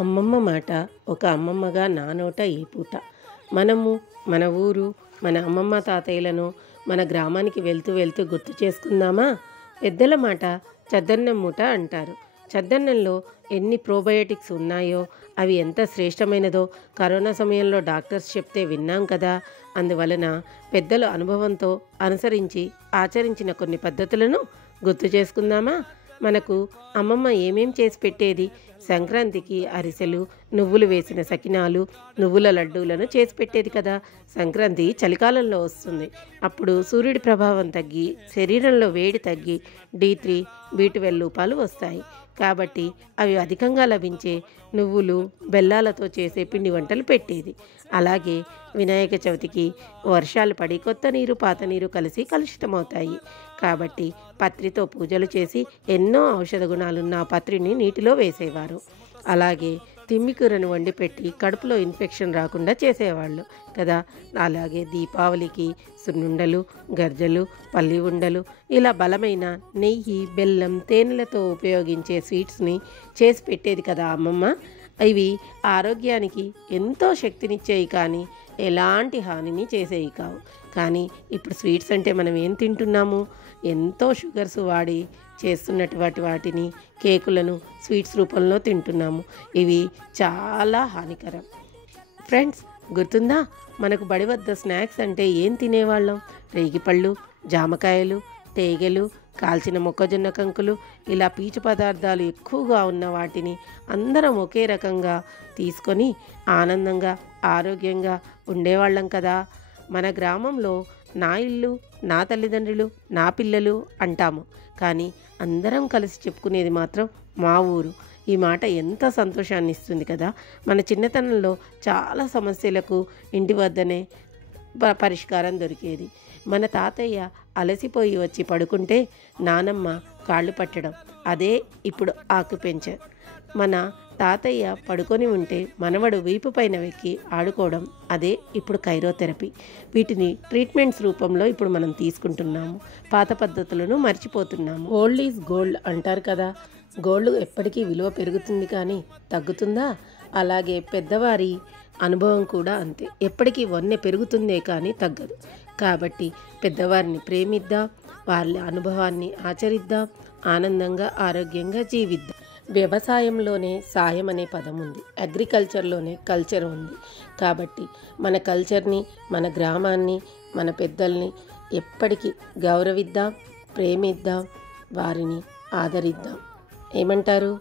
అమ్మమ్మ మాట ఒక అమ్మమ్మగా నా నోట ఈ పూట. మనము మన ఊరు, మన అమ్మమ్మ తాతయ్యలను మన గ్రామానికి వెళ్తూ వెళ్తూ గుర్తు చేసుకుందామా? పెద్దల మాట చద్దన్నం మూట అంటారు. చద్దన్నంలో ఎన్ని ప్రోబయోటిక్స్ ఉన్నాయో, అవి ఎంత శ్రేష్టమైనదో కరోనా సమయంలో డాక్టర్స్ చెప్తే విన్నాం కదా. అందువలన పెద్దల అనుభవంతో అనుసరించి ఆచరించిన కొన్ని పద్ధతులను గుర్తు చేసుకుందామా? మనకు అమ్మమ్మ ఏమేం చేసి పెట్టేది? సంక్రాంతికి అరిసెలు, నువ్వులు వేసిన సకినాలు, నువ్వుల లడ్డూలను చేసి పెట్టేది కదా. సంక్రాంతి చలికాలంలో వస్తుంది. అప్పుడు సూర్యుడి ప్రభావం తగ్గి శరీరంలో వేడి తగ్గి D3 B12 లోపాలు వస్తాయి. కాబట్టి అవి అధికంగా లభించే నువ్వులు, బెల్లాలతో చేసే పిండి వంటలు పెట్టేది. అలాగే వినాయక చవితికి వర్షాలు పడి కొత్త నీరు పాత నీరు కలిసి కలుషితమవుతాయి. కాబట్టి పత్రితో పూజలు చేసి ఎన్నో ఔషధ గుణాలున్న ఆ పత్రిని నీటిలో వేసేవారు. అలాగే తిమ్మికూరను వండి పెట్టి కడుపులో ఇన్ఫెక్షన్ రాకుండా చేసేవాళ్ళు కదా. అలాగే దీపావళికి సున్నుండలు, గర్జలు, పల్లి ఉండలు, ఇలా బలమైన నెయ్యి, బెల్లం, తేనెలతో ఉపయోగించే స్వీట్స్ని చేసి పెట్టేది కదా అమ్మమ్మ. ఇవి ఆరోగ్యానికి ఎంతో శక్తినిచ్చేవి కానీ ఎలాంటి హానిని చేసేవి కావు. కానీ ఇప్పుడు స్వీట్స్ అంటే మనం ఏం తింటున్నాము? ఎంతో షుగర్స్ వాడి చేస్తున్నటువంటి వాటిని, కేకులను స్వీట్స్ రూపంలో తింటున్నాము. ఇవి చాలా హానికరం. ఫ్రెండ్స్, గుర్తుందా మనకు బడి వద్ద స్నాక్స్ అంటే ఏం తినేవాళ్ళం? రేగిపళ్ళు, జామకాయలు, తేగెలు, కాల్చిన మొక్కజొన్న కంకులు, ఇలా పీచు పదార్థాలు ఎక్కువగా ఉన్న వాటిని అందరం ఒకే రకంగా తీసుకొని ఆనందంగా ఆరోగ్యంగా ఉండేవాళ్ళం కదా. మన గ్రామంలో నా ఇల్లు, నా తల్లిదండ్రులు, నా పిల్లలు అంటాము, కానీ అందరం కలిసి చెప్పుకునేది మాత్రం మా ఊరు. ఈ మాట ఎంత సంతోషాన్ని ఇస్తుంది కదా. మన చిన్నతనంలో చాలా సమస్యలకు ఇంటి వద్దనే పరిష్కారం దొరికేది. మన తాతయ్య అలసిపోయి వచ్చి పడుకుంటే నానమ్మ కాళ్ళు పట్టడం, అదే ఇప్పుడు ఆక్యుపెంచర్. మన తాతయ్య పడుకొని ఉంటే మనవడు వీపు పైన వెక్కి ఆడుకోవడం, అదే ఇప్పుడు కైరోథెరపీ. వీటిని ట్రీట్మెంట్స్ రూపంలో ఇప్పుడు మనం తీసుకుంటున్నాము. పాత పద్ధతులను మర్చిపోతున్నాము. ఓల్డ్ ఈజ్ గోల్డ్ అంటారు కదా. గోల్డ్ ఎప్పటికీ విలువ పెరుగుతుంది కానీ తగ్గుతుందా? అలాగే పెద్దవారి అనుభవం కూడా అంతే, ఎప్పటికీ వన్నె పెరుగుతుందే కానీ తగ్గదు. కాబట్టి పెద్దవారిని ప్రేమిద్దాం, వాళ్ళ అనుభవాన్ని ఆచరిద్దాం, ఆనందంగా ఆరోగ్యంగా జీవిద్దాం. వ్యవసాయంలోనే సాయం అనే పదం ఉంది, అగ్రికల్చర్లోనే కల్చర్ ఉంది. కాబట్టి మన కల్చర్ని, మన గ్రామాన్ని, మన పెద్దల్ని ఎప్పటికీ గౌరవిద్దాం, ప్రేమిద్దాం, వారిని ఆదరిద్దాం. ఏమంటారు?